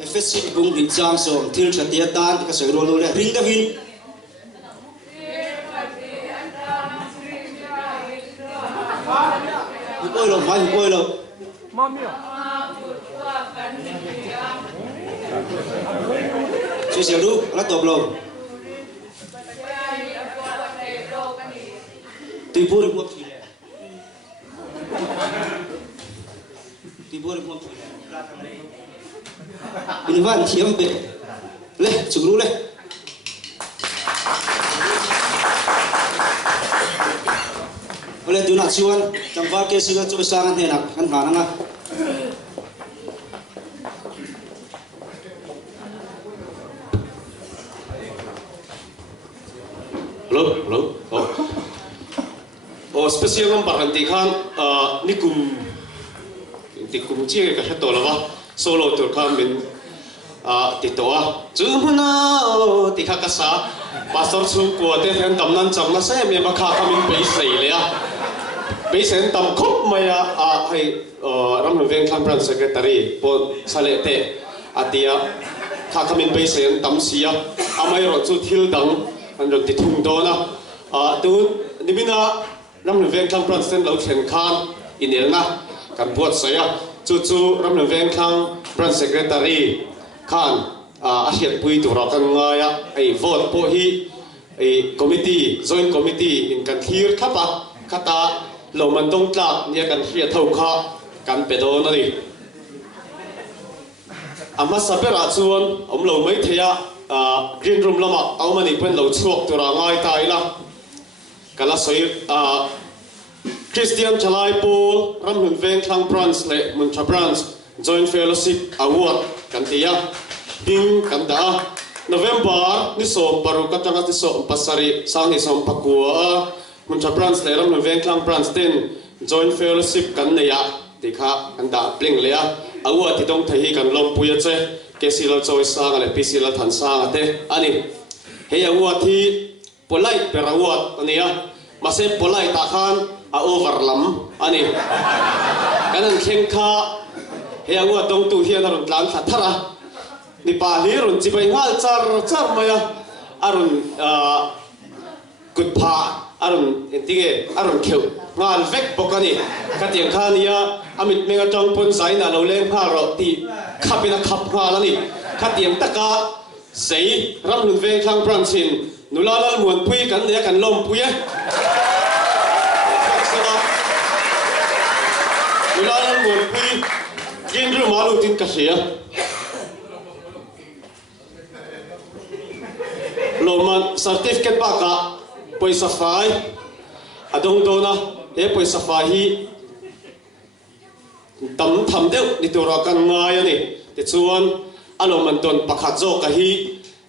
Efesi bung di jang som thil chatia tan ka sei ro lo le ring da vin koi lo mai koi lo chưa xíu đủ là top lo tuy bố được một phi lệ tuy bố được một phi lệ ini van thiam be le chugru le ole tu na chuan changwa ke siga chu sang he nak kan ha nga hello special number kan ti khan nikum chi ka hato lawa solo tur khan min titoa chumna ti kha kasa pastor chu ko te then tamnan chamna se me ba kha khamin pe sei le a pe sen tam khop maya hai Ramhlun Vengthlang branch secretary po sale te atia kha khamin pe sen tam sia amai ro chu thil dang an ro ti thung do na tu nimina Ramhlun Vengthlang branch sen lo khen khan inel na kan buat saya chu Ramhlun Vengthlang branch secretary khan a hiat pui tu ra kan ngaya ai vote po hi ai committee joint committee in kan thir khapa khata lo man dong tlak nia kan hiat thau kha kan pedo na ni ama sabera chuan om lo mai theya green room lama aumani pen lo chuak tu ra ngai tai la kala soi Kristian Thalai Pawl Ramhlun Vengthlang branch le Hmuntha branch joint fellowship award kan tia ding kan da November ni som paru katanga ti som pasari sang ni som pakua Hmuntha branch le Ramhlun Vengthlang branch ten joint fellowship kan neya tikha kan da pling lea award ti dong thai kan lom puya che kesilo choi sang le pisila than sang ate ani he award thi polai per award ania mase polai ta khan a overlam ani kanan khen kha he award dong tu hian ron tlang thara ni pa hi run chi bai ngal char maya arun kut pha arun entige arun kheu ngal vek bokani katiang khania amit menga tong pon sai na lo leng pha ro ti khapina khap nga lani katiang taka sei Ramhlun Vengthlang branch in nulalal muan pui kan ne kan lom pui nulalal muan pui ginru malu tin ka sia loman certificate baka poisa fai adong dona he poisa fai hi tam tham deuh ni tura kan ngai ani ti chuan aloman don pakhat zo ka hi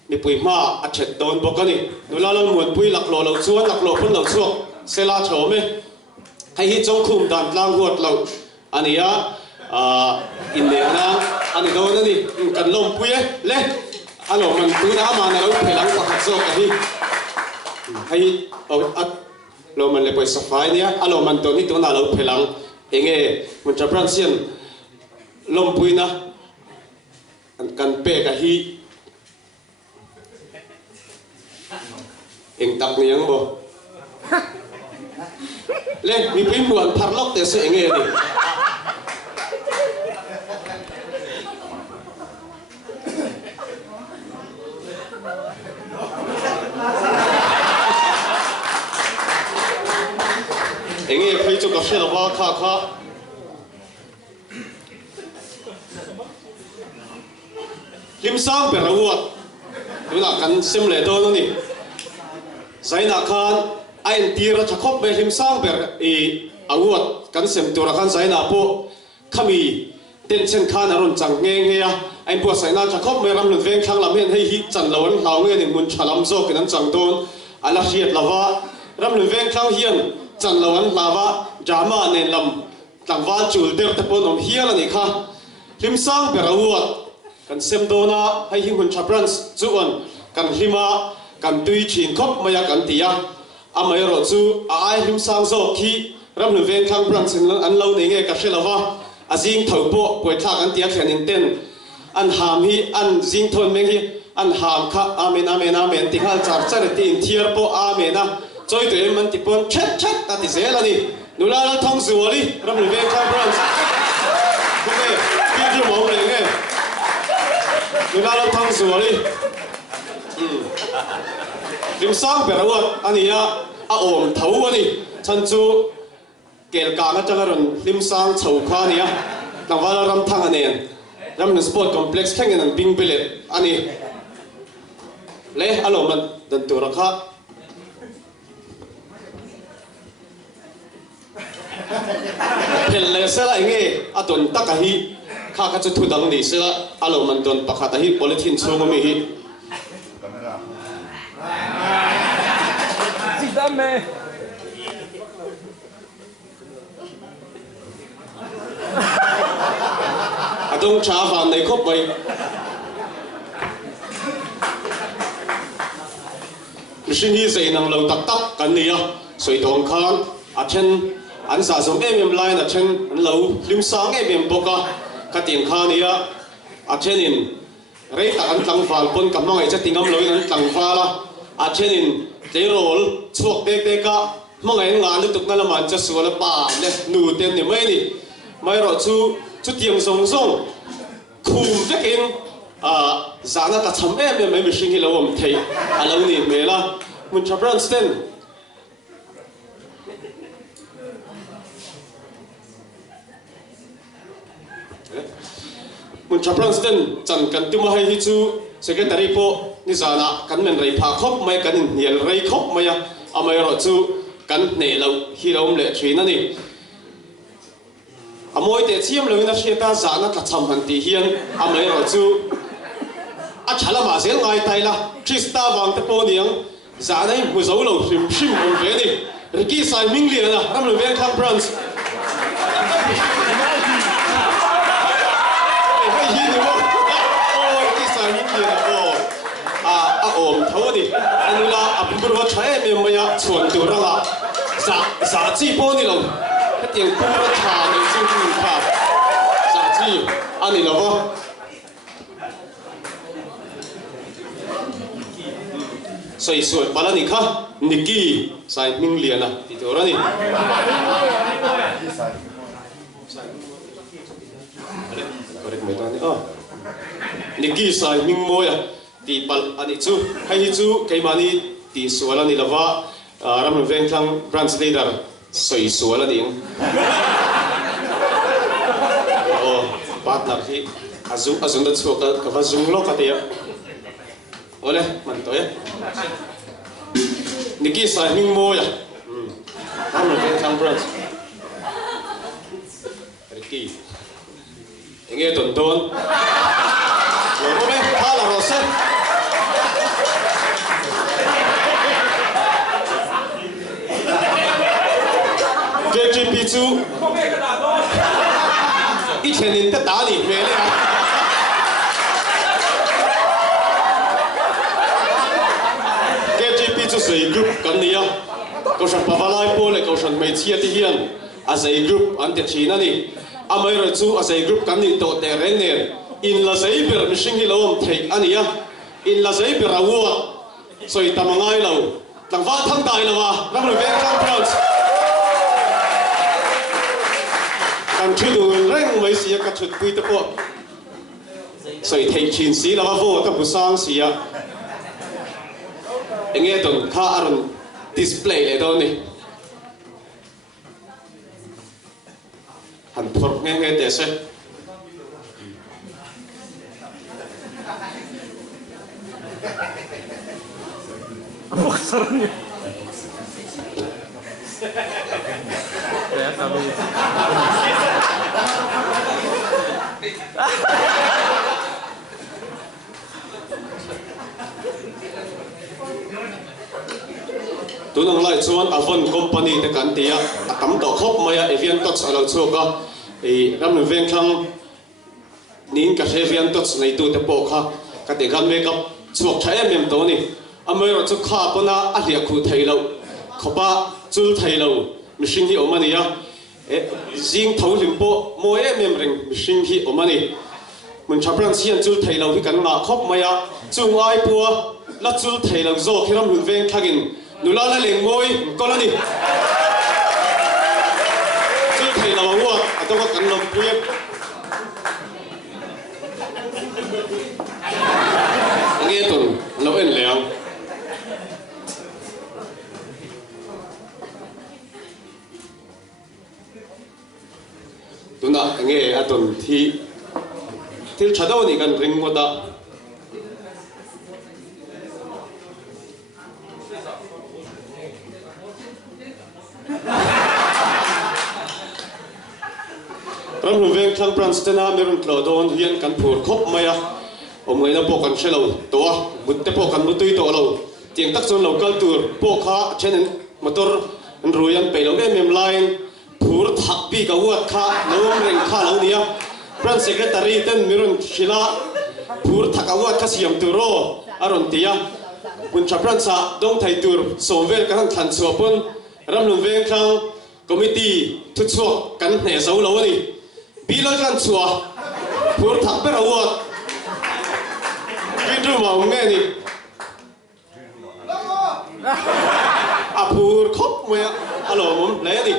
mi pui ma a thet don bokani nulalal muan pui laklo lo chuan laklo phun lo chuak sela thome hai hi chong khum dan tlang huat lo ania in le na ani don ani kan lom pui le alo man tu na ma na lo phelang pakhat zo ka hi hai lo man le poisa fai nia alo man to ni tu na lo phelang enge Hmuntha branch sian lom pui na kan pe ka hi eng tak niang bo le mi pui muan pharlok te se enge ni enge phei chu ka hre wa kha lim sang per awat tuna kan sem le do ni zaina khan ain tira chakhop be lim sang per e awat kan sem tura khan zaina po khami tên chân khan ở run chẳng nghe nghe anh buộc sai na chắc khóc mấy Ramhlun Vengthlang làm hiện hay hít chân lawan lao nghe nên muốn trả làm zo cáiนั้นchẳng tôn ala hiệt lava Ramhlun Vengthlang hiền chân lawan lava drama nên làm tang va chul der te pon om hial ani kha lim sang berawat kan sem dona hay Hmuntha branch chuan kan hima kan tui thin khop maya kan tia amai ro chu ai lim sang zo khi Ramhlun Vengthlang branch an lo nei nge ka helawa azing thopo poi thak an tia khianin ten an ham hi an jing thon meng hi an ham kha amen amen amen ti hal char char ti in thiar po amen a choi tu em an ti pon chat chat ta ti zel ani nula la thong zuali Ramhlun Vengthlang branch okay video mo le nge nula la thong zuali lim sang berawat ani ya a om thau ani chan chu kel ka nga changaron lim sang chau kha ni a tangwala ram thang anen Ramhlun sport complex khengen an bing belet ani le alo man dan tu rakha phel le sela nge aton takahi kha ka chu thudang ni sela alo man don pakhata hi polythene chunga mi hi Dame. Adong cha van nei khop bai machine hi sei nang lo tak tak kan ni a soi dong khan a then an sa som em line a then an lo lim sang em boka ka tiang kha ni a then in rei tak an tlang fal pon kam ngai cha tingam lo an tlang fala a then in rol chuak tek tek ka mangai nga lu tuk na la man cha suala pa le nu ten ni mai ni mai ro chu tiang song song khum vekin zana ka cham em mai machine hi lo om thei alo ni mela Hmuntha branch ten Hmuntha branch ten chan kan tima hai hi chu secretary po ni zana kan men rei pha khop mai kan nial rei khop mai a amai ro chu kan nei lo hi lom le thina ni amoi te chiam lo na hriata zana ka cham han ti hian amai ro chu a thala ma zel ngai tai la Krista wang te po niang zana mu zo lo hrim hrim mo ve ni riki sai ming lian a Ramhlun Vengthlang branch hey hi ni mo riki sai ming lian a om thau ni anula apur wa thae me maya chuan tu ranga za chi po ni lo ka tiang pu ra tha ni chu chu kha za chi ani lo wa soi suat balani kha niki sai ming liana ti to rani correct me tani niki sai ming moya ti pal ani chu hai chu keimani ti sualani lawa Ramhlun Vengthlang branch leader soi sualani partner hi azung da chu ka va zung lo ka te ole man to ya niki sai ming mo ya Ramhlun Vengthlang branch riki enge don don lo me hala rose JGP chu i thenin ta da ni me le chu sei group kan nia ko shan pawalai po le ko shan mai chia ti hian a sei group an te thina ni amai ro chu a sei group kan ni to te ren ne in la sei ber mishing hi lom thei ania in la sei ber awa soi tamangai lo tang va thang dai lo wa Ramhlun Vengthlang branch kan thu du reng mai sia ka thut pui te po soi thei chin si la wa vo ta bu sang sia enge ton kha aron display le don ni han thor nge te se tu nang lai chuan Avon company te kan tia a tam to khop maya avian tots alo chuka e Ramhlun Vengthlang nin ka avian tots nei tu te po kha ka te gan make up chuak tha em to ni amoi ro chu kha pona a hlia khu thailo khopa chul thailo mihring hi omania e jing thau limpo mo em ring mihring hi omani mun chapran sian chul thailo hi kan nga khop maya chung ai pua la chul thailo zo khiram Ramhlun Vengthlang nula la leng ngoi kolani chul thailo wa atoko kan lom puye nghe tuần lâu en lẹo tuần nào nghe à tuần thì chả đâu thì cần ring một đó Ramhlun Vengthlang Pranstena merun tlodon hian kan phur khop maya omngai na po kan shelo towa butte po kan mutui to lo tiang tak chon local tour po kha chenen motor ruyan pelo mem line phur thak pi ka wat kha lom reng kha lo nia brand secretary ten mirun shila phur thak ka wat kha siam tu ro aron tia bun chapran sa dong thai tur somvel kan than chuapon Ramhlun Vengthlang committee thu chuak kan hne zo lo ani bilal kan chua phur thak per awat Pintu mau nghe đi, à phur khóc mẹ, alo muốn lấy đi,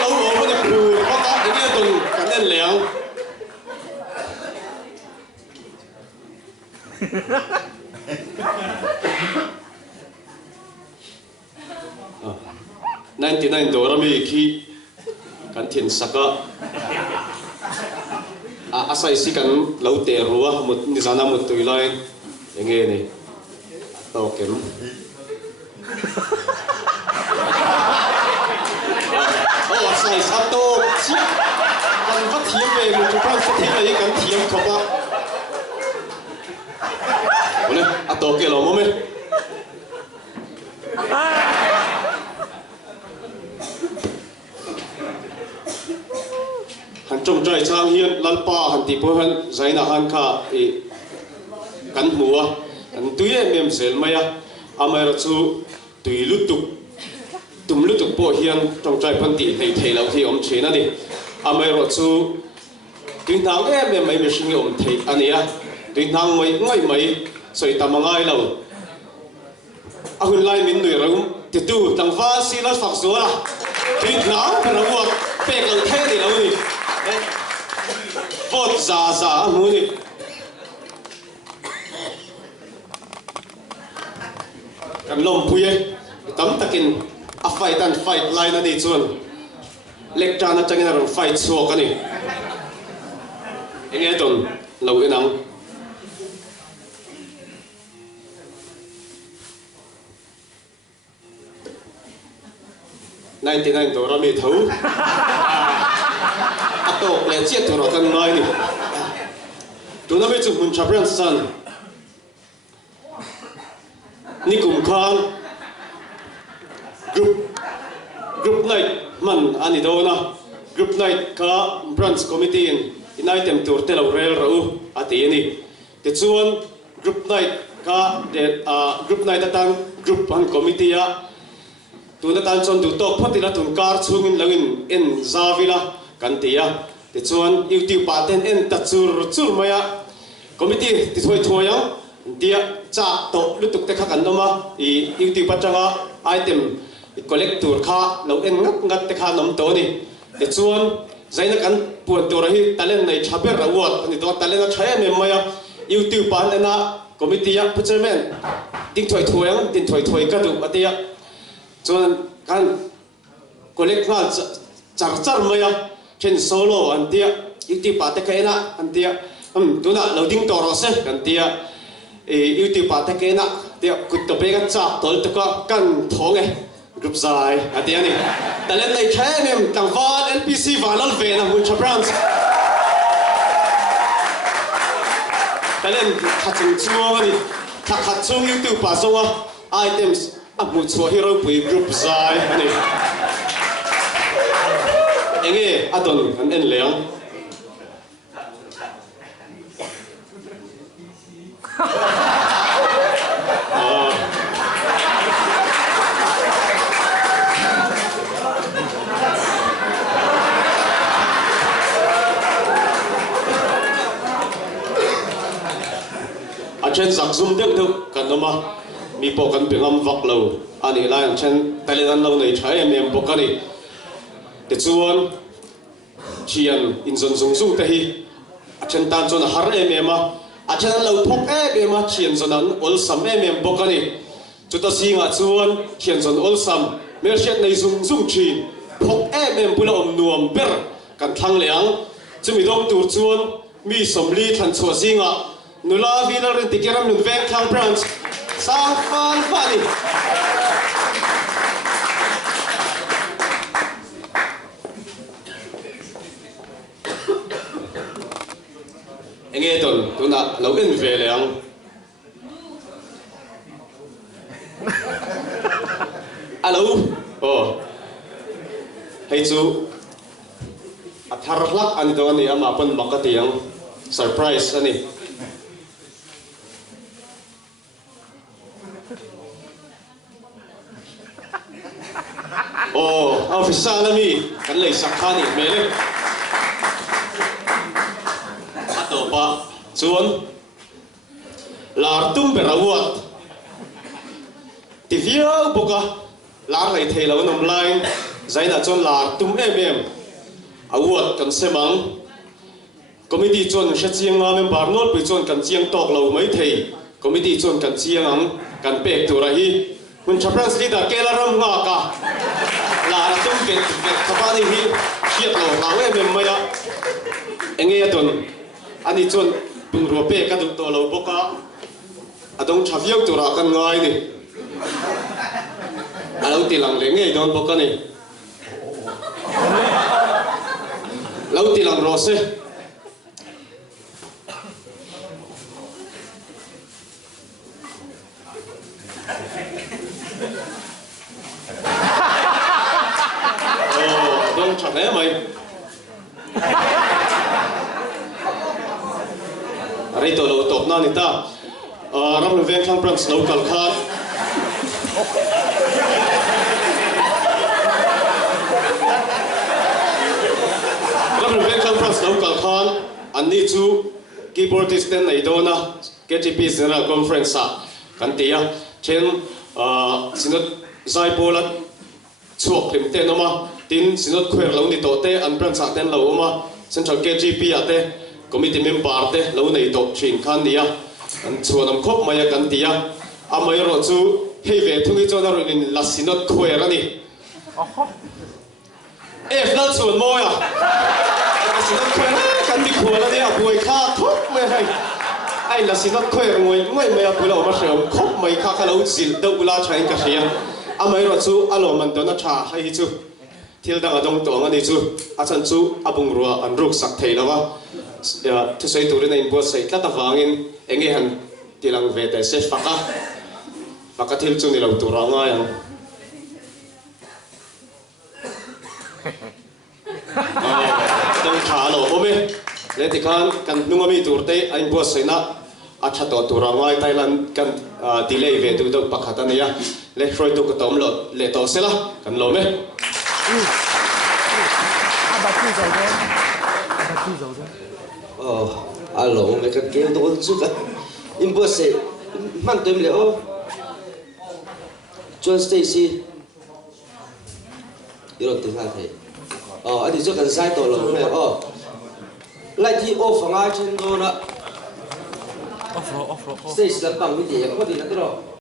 lâu lâu mới được phur khóc đó, cái kia tuần cảnh lên lẹo. $99 mi khi kan thiền saka asai si kan lau te ruwa một nizana một tui lai nghe này to kem asai sato si kan phát thiêm về một chút phát thiêm này kan thiêm không á boleh atau ke lo momen han trong trai chang hian lalpa han ti po han zaina han kha e kan hua an tuye mem sel maya amara chu tui lutuk tum lutuk po hian trong trai pan ti thei thei lo hi om chena ni amara chu tin thang em mai me sing om thei ania tin thang mai ngai mai soi tamangai lo ahun lai min nui ram ti tu tang fa si la sak zo la tin thang kan wa pe lo the ni lo ni vot za mu ni kan lom puye tam takin a fight and fight line ani chuan lecture na changin ron fight so kani enge ton lo inang $99 mi thấu tổ lệ chết tổ thân nói đi chúng ta biết chụp một chapter san ni cùng khan group này man ani đâu na group này cả branch committee in item tour te lo rel ru ati ni te chuan group này cả group này ta tan group han committee a tu na tan chon du to phati la tun kar chungin lawin en zavila kan tia te chuan youtube paten en ta chur maya committee ti thoi yang tia cha to lutuk te kha kan noma I youtube patanga item collector kha lo en ngat te kha nom to ni te chuan zaina kan puan to rahi talen nei chaber rawat ni to talen a chaya me maya youtube pan na committee ya chairman ting thoi yang tin thoi ka du atia chuan kan collect nga char maya chen solo antia youtube pa te kaina antia tuna loading to rose antia youtube pa te kaina tia kut to pega cha tol to ka kan thong e group zai ati ani talent nei thanem tangwal NPC valal ve na Hmuntha branch talent khatung chuang ani khat chung YouTube pa zonga items amu chua hero pui group zai ani enge adon an en leang chen zak zum deuh deuh kan noma mi po kan pengam vak lo ani lai an chen talen an lo nei thai em bok ani te chuan chian in zon zung zung te hi a chen tan chon har em a chen an lo thok em a chian zon an ol sam em bok ani chuta singa chuan chian zon ol sam mer shet nei zung zung thi thok em pula om nuam ber kan thang leang chumi dom tur chuan mi somli than chua singa nula vila rin tikiram nun Vengthlang branch sang fan fani enge ton tuna lo en ve leang alo hei chu a thar hlak ani to ani ama pon makatiang surprise ani officer na mi kan lei sakhani mele ato pa chuan lar tum berawat tivia boka lar lai thelo nom line zaina chon lar tum awat kan semang committee chon sha chianga member not pi chon kan chiang tok lo mai thei committee chon kan chiang ang kan pek tu ra hi Hmuntha branch leader kelaram nga ka la tum vet kapani hi hiat lo lawe maya enge ton ani chon bung ro pe ka duk to lo boka adong chaviok tu ra kan ngai ni alo ti lang le nge don boka ni lau ti lang ro se chặt lẽ mày đây tôi lâu top na nita Ramhlun Vengthlang branch local khan Ramhlun Vengthlang branch local khan ani chu keyboardist ten nei dona KGP general conference sa kan tia chen sinot zai polat chuak lim te noma tin sinot khwer lo ni to te an branch sa ten lo ma central KGP ate committee member te lo nei to thin khan nia an chuanam khop maya kan tia amai ro chu hei ve thungi chona ro in la sinot khwer ani lal chuan moya sinot khwer kan di khwala ni a buai kha thop me hai ai la sinot khwer ngoi maya pula ma hreum khop mai kha kha lo zil do ula thain ka hria amai ro chu alo man to na tha hai chu thil dang adong to ngani chu achan chu abung ruwa an ruk sak theilawa ya thu sei turin in bo sei tlata wangin enge han tilang ve te se faka thil chu ni lo tura nga yang dong tha lo ome le ti khan kan nungami turte ain bo sei na acha to tura ngai Thailand kan delay ve tu do pakhata ne ya le hroi tu ko tom lo le to sela kan lo me alo me ka kêu tôi chút cả im bữa sẽ mang tới mình liệu John Stacy 이런 뜻 하thế anh thì cho cần sai tổ lồng này lại thì off ngay trên đó Stacy là bằng cái gì có gì nữa đó